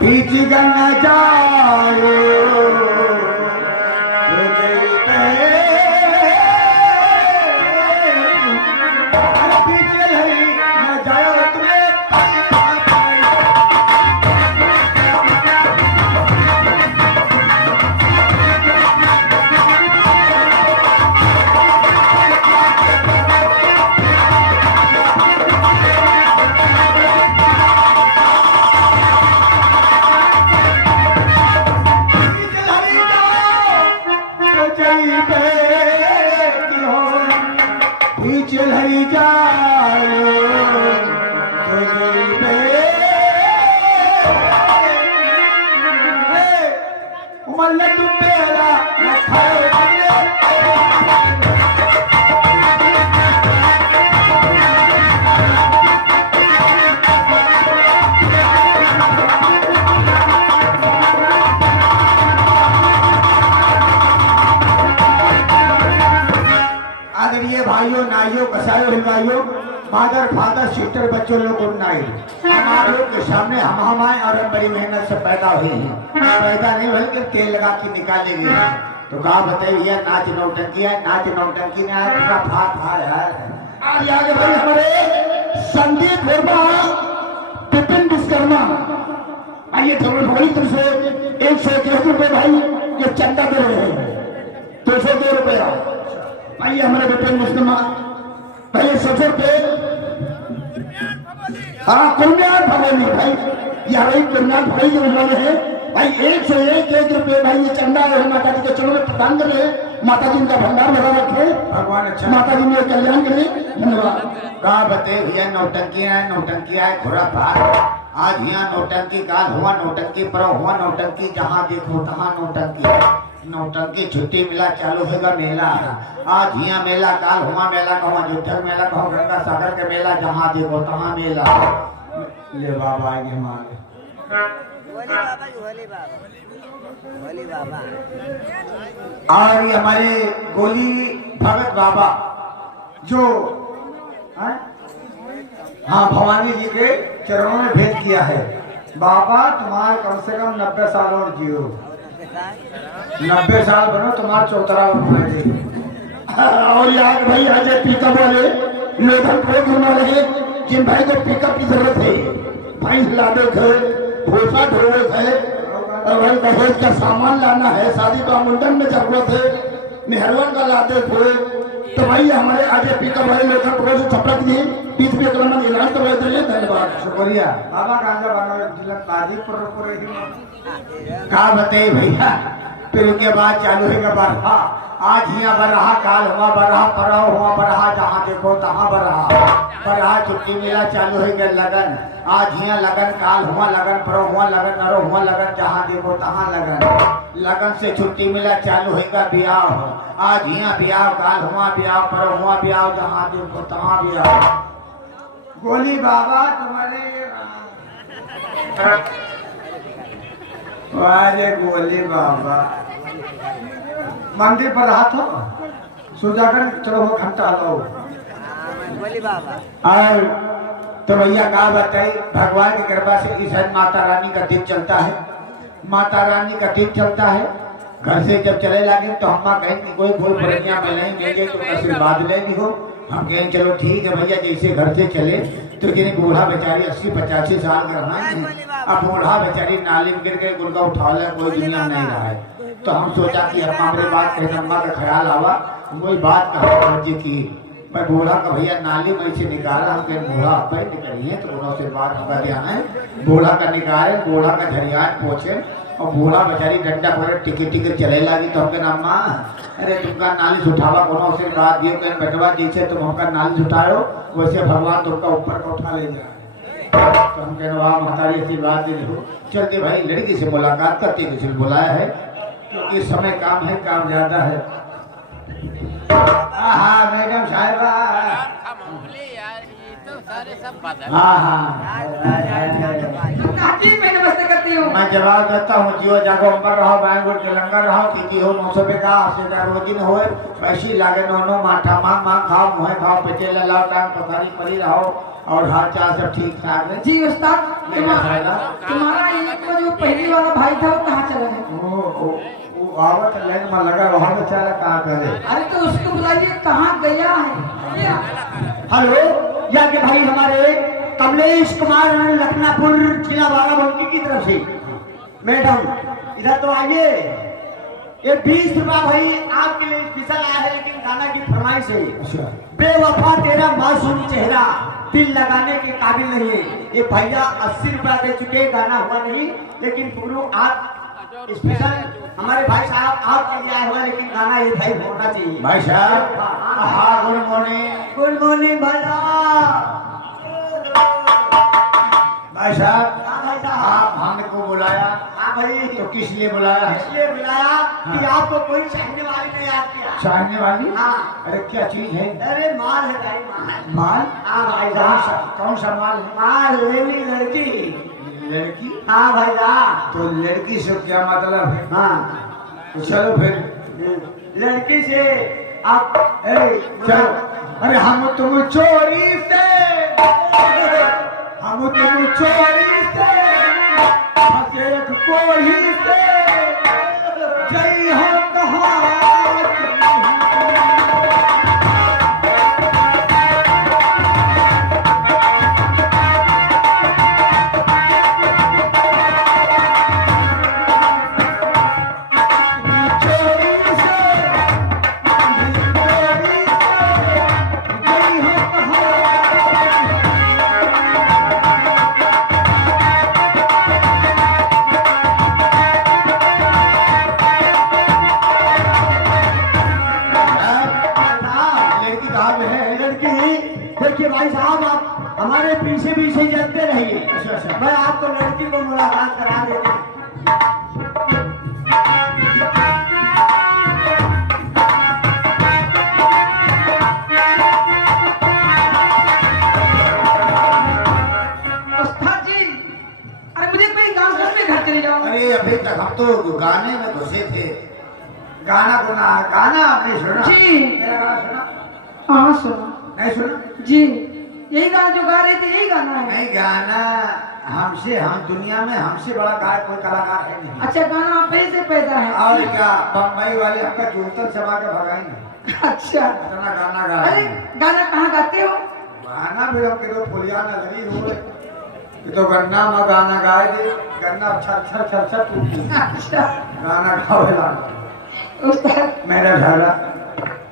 बीच गंगा जाओ चलई जाओ उमर तू पेरा आदरणीय भाइयों नाइयों कसाइयों हिंगाइयों फादर फादर सिस्टर बच्चों लोग गुड नाइट। हम आप लोग के सामने हम आए और बड़ी मेहनत से पैदा हुए हैं। पैदा नहीं हुए कि तेल लगा के निकाले गए हैं। तो कहा बताइए नाच नौटंकी है, नाच नौटंकी ने आया पूरा फाट यार। आज आगे भाई हमारे संदीप वर्मा विपिन विश्वकर्मा आइए थोड़ी बड़ी तरफ से 101 रुपए भाई ये चंदा दे रहे हैं 202 रुपया। आइए हमारे विपिन विश्वकर्मा पहले 100 रुपये। हाँ कुलनाथ भगवानी भाई या भाई कुलनाथ भाई जो उन्होंने है भाई 101 रुपये भाई ये चंदा है माता जी के चरणों में प्रदान कर रहे हैं। माता जी उनका भंडार भरा रखे भगवान अच्छा माता जी ने कल्याण करे। धन्यवाद। कहा बते भैया नौटंकी है घोड़ा पार। आज यहाँ नौटंकी काल हुआ नौटंकी पर हुआ नौटंकी जहाँ देखो तहाँ नौटंकी नौटंकी छुट्टी मिला चालू होगा मेला। आज यहाँ मेला काल हुआ मेला कहो अयोध्या मेला कहो गंगा सागर के मेला जहाँ देखो तहाँ मेला। ले बाबा आएंगे हमारे और ये हमारे गोली भगत बाबा जो हाँ भवानी जी के चरणों में भेंट किया है। बाबा तुम्हारे कम से कम 90 साल और जियो 90 साल बनो तुम्हारा चौतरा और यार भाई आज पिकअप वाले लोधन को वाले जिन भाई को पिकअप की जरूरत है भाई लादे है भूसा ढोवे है और भाई दहेज का सामान लाना है शादी का मुंडन में जरूरत है मेहरवन का लादे थे तो भाई हमारे आज पिकअप वाले लोधन को से छपक जी 20 रुपये कलम में इलाज करवा दे। धन्यवाद शुक्रिया बाबा गांजा बाबा जिला बाजी पर कहा बताइए भैया। फिर उसके बाद चालू है बरहा। आज यहाँ बरहा काल हुआ बरहा परव हुआ बरहा जहाँ देखो तहाँ बरहा बरहा छुट्टी मिला चालू है लगन। आज यहाँ लगन काल हुआ लगन परव हुआ लगन नरो हुआ लगन जहाँ देखो तहाँ लगन। लगन से छुट्टी मिला चालू है ब्याह। आज यहाँ ब्याह काल हुआ ब्याह परव हुआ ब्याह जहाँ देखो तहाँ ब्याह। गोली बाबा तुम्हारे वारे गोली बाबा मंदिर पर रहा था सुजाकर चलो वो घंटा लो गोली बाबा। और तो भैया कहा बताई भगवान की कृपा से इस माता रानी का दिन चलता है। माता रानी का दिन चलता है। घर से जब चले लगे तो हम कहेंगे कोई बढ़िया मिलेंगे तो आशीर्वाद लेनी हो। हम कहें चलो ठीक है भैया जैसे घर से चले तो जिन्हें बूढ़ा बेचारी 80-85 साल का रहा अब बूढ़ा बेचारी नाली में गिर गए गुलका उठा लिया कोई दुनिया नहीं रहा है। तो हम सोचा कि हम हमारे बात कहीं अम्मा का ख्याल आवा वही बात कहा जी की मैं बूढ़ा का भैया नाली में से निकाला हम कहीं बूढ़ा आप ही निकलिए तो बूढ़ा से बात होगा ध्यान है बूढ़ा का निकाले बूढ़ा का झरियान पहुंचे और बूढ़ा बेचारी डंडा पकड़े टिके चले लगी तो हमके नाम माँ अरे तुमका नाली उठावा कोनो से बात ये कहीं बैठवा जैसे तुम हमका नाली उठाओ वैसे भगवान तुमका ऊपर का उठा ले जाए। तो हम कहना वहाँ महतारी ऐसी बात नहीं हो चलते भाई लड़की से मुलाकात करते किसी बुलाया है क्योंकि इस समय काम है काम ज्यादा है। हाँ मैडम साहिबा हाँ हाँ नमस्ते करती हूँ। मैं जवाब देता हूँ जियो जागो अंबर रहो बैंगलोर तेलंगाना रहो तीती हो 900 पे का 80,000 रोजी न होए पैसी लागे नो माठा मांग खाओ मुहे खाओ पेटे लाओ टांग पथारी पड़ी रहो और हाल चाल सब ठीक ठाक है। जी उस्ताद तुम्हारा 1 बजे भाई था वो कहाँ चला है? वो आवत लाइन में लगा वहाँ बेचारा कहाँ करे। अरे तो उसको बुलाइए, कहाँ गया है? हेलो, यहाँ के भाई हमारे कमलेश कुमार लखनापुर जिला बाराबंकी की तरफ से। मैडम इधर तो आइए। ये 20 रुपया भाई आपके लिए स्पेशल आया है, लेकिन गाना की फरमाइश है। अच्छा बेवफा तेरा मासूम चेहरा दिल लगाने के काबिल नहीं है। ये भैया 80 रुपया दे चुके, गाना हुआ नहीं, लेकिन पुगलू आप स्पेशल हमारे भाई साहब आपके लिए आया हुआ, लेकिन गाना ये भाई होना चाहिए। भाई साहब, हाँ गुड मॉर्निंग। गुड मॉर्निंग भैया। भाई साहब, हाँ भाई साहब। आप हमको बुलाया? हाँ भाई, तो किस लिए बुलाया है? इसलिए बुलाया कि आपको कोई चाहने वाली नहीं याद किया। चाहने वाली? हाँ। अरे क्या चीज है? अरे माल है भाई, माल। माल? हाँ भाई कौन सा साहब। कौन सा माल है? माल लेनी लड़की। लड़की? हाँ भाई साहब। तो लड़की से क्या मतलब है? हाँ, तो चलो फिर लड़की से आप चलो। अरे हम तुम चोरी से, हम तुम चोरी से, फंसे एक कोई से, जई हो कहाँ देखिए भाई साहब, आप हमारे पीछे पीछे चलते रहिए। अच्छा। मैं आपको लड़की को मुलाकात करा देता हूँ। उस्ताद जी, अरे मुझे कोई गाँव में घर चले जाओ। अरे अभी तक हम तो गाने में घुसे थे। गाना गुना गाना आपने सुना? जी। मेरा गाना सुना? हाँ सुना। नहीं सुना? जी, यही गाना जो गा रहे थे यही गाना है। नहीं, गाना हमसे, हम दुनिया में हमसे बड़ा गायक कोई कलाकार है नहीं। अच्छा, गाना आप ही से पैदा है। और क्या, बम्बई वाले हमका जूतल समा के भगाएंगे। अच्छा, इतना गाना गा अरे रहे हैं। गाना कहाँ गाते हो? गाना भी हम किलो फुलिया न लगी हो, ये तो गन्ना में गाना गाए दे, गन्ना छर छर छर छर टूटी। अच्छा गाना गावेला उस्ताद। मेरा झगड़ा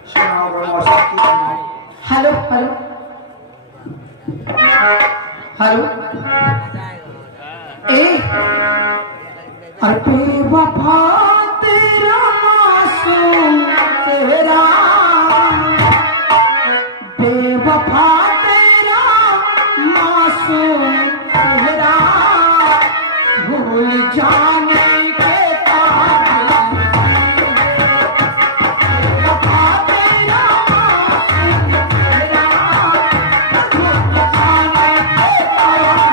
सुनाओ, मौसम की सुनाओ। Hello hello hello. अरे बेवफा तेरा मासूम चेहरा, बेवफा तेरा मासूम चेहरा, भूल जाने के काबिल बेवफा तेरा मासूम चेहरा, भूल जाने के काबिल।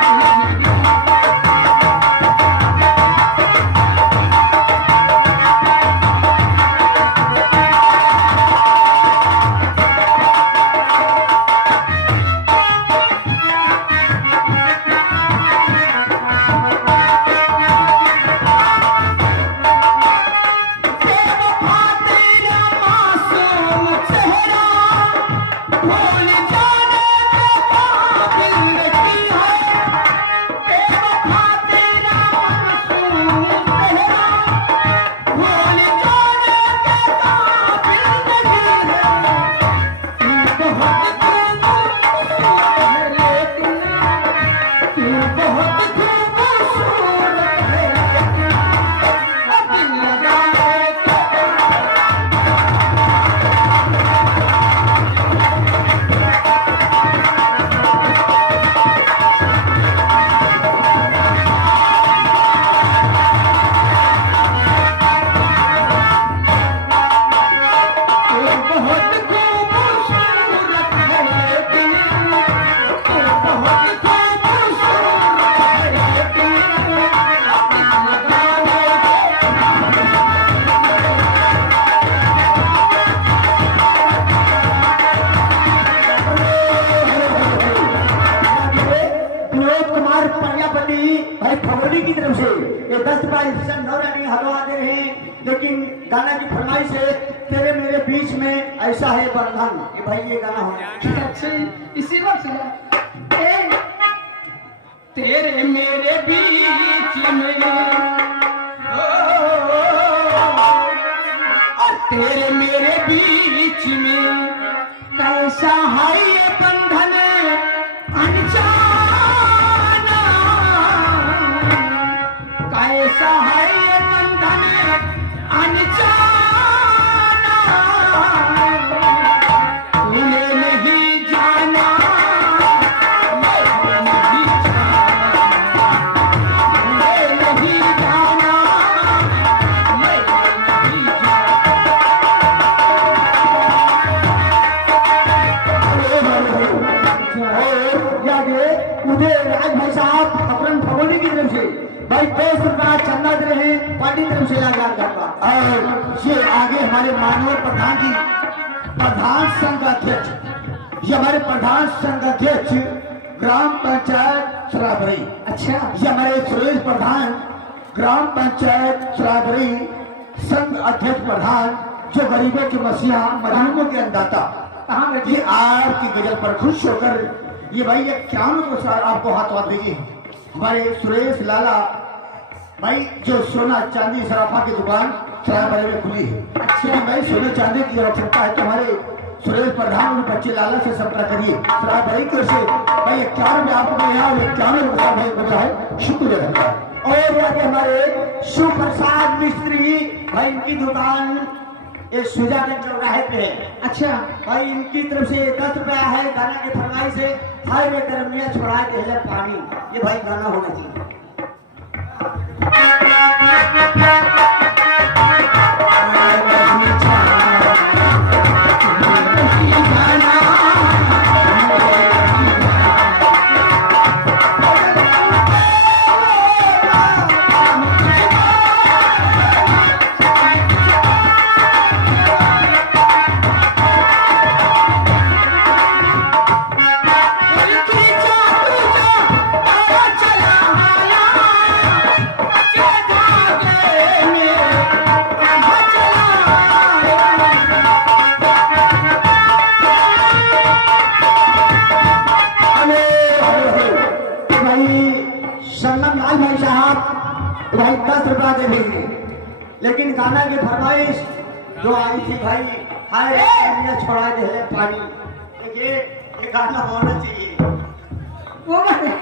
ये 10 रुपया स्टेशन नौरानी हलवा दे रहे हैं, लेकिन गाना की फरमाइश है तेरे मेरे बीच में ऐसा है बंधन। ये भाई ये गाना होना अच्छा इसी बात से ए, तेरे मेरे बीच में और तेरे मेरे बीच में कैसा है ये बंधन अनजाना, कैसा है ये बंधन अनजाना, तूने नहीं जाना मैं नहीं जाना, तूने नहीं जाना मैं नहीं मुझे राज भाई साहब अपरन भगोनी की तरफ से भाई 10 रुपया चंदा दे रहे हैं, पार्टी तरफ से लगा करवा। और ये आगे हमारे माननीय प्रधान जी, प्रधान संघ अध्यक्ष, ये हमारे प्रधान संघ अध्यक्ष ग्राम पंचायत सराबरी। अच्छा ये हमारे सुरेश प्रधान ग्राम पंचायत सराबरी संघ अध्यक्ष प्रधान, जो गरीबों के मसीहा मजलूमों के अन्नदाता। कहाँ बैठे ये आपकी गजल पर खुश होकर ये भाई ये क्या पुरस्कार आपको हाथ दीजिए। हमारे सुरेश लाला भाई जो सोना चांदी सराफा की दुकान सरायपाली में खुली है। अच्छा भाई सोने चांदी की आवश्यकता है तो हमारे सुरेश प्रधान और बच्चे लाला से संपर्क करिए। सरायपाली की ओर से भाई 51 रुपये आपको मैं यहाँ 51 रुपये भाई मिला है, शुक्रिया धन्यवाद। और आगे हमारे शिव प्रसाद मिस्त्री भाई, इनकी दुकान एक सुजागंज चौराहे पे है। अच्छा भाई इनकी तरफ से 10 रुपया है, गाना की फरमाइश से हाय वे करमिया छोड़ा दे पानी। ये भाई गाना होना चाहिए। संगम लाल भाई साहब भाई 10 रुपया दे देंगे, लेकिन गाना की फरमाइश जो आई थी भाई हाय छोड़ा दे पानी। देखिए ये गाना होना चाहिए। वो गाने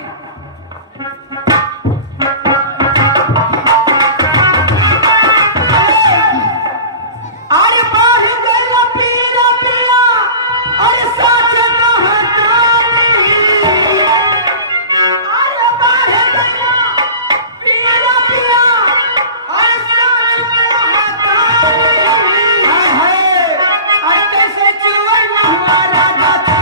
अरे बाहर गया पीरा पिया अरे साथ कहतानी, अरे बाहर गया पीरा पिया अरे साथ कहतानी, हाय हाय अरे कैसे जीवन हमारा जाता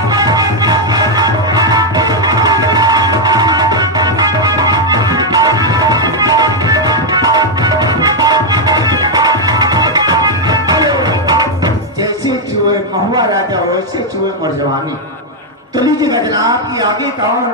महुआ राजा वैसे चुए मर जवानी। तो लीजिएगा जनाब की आगे का और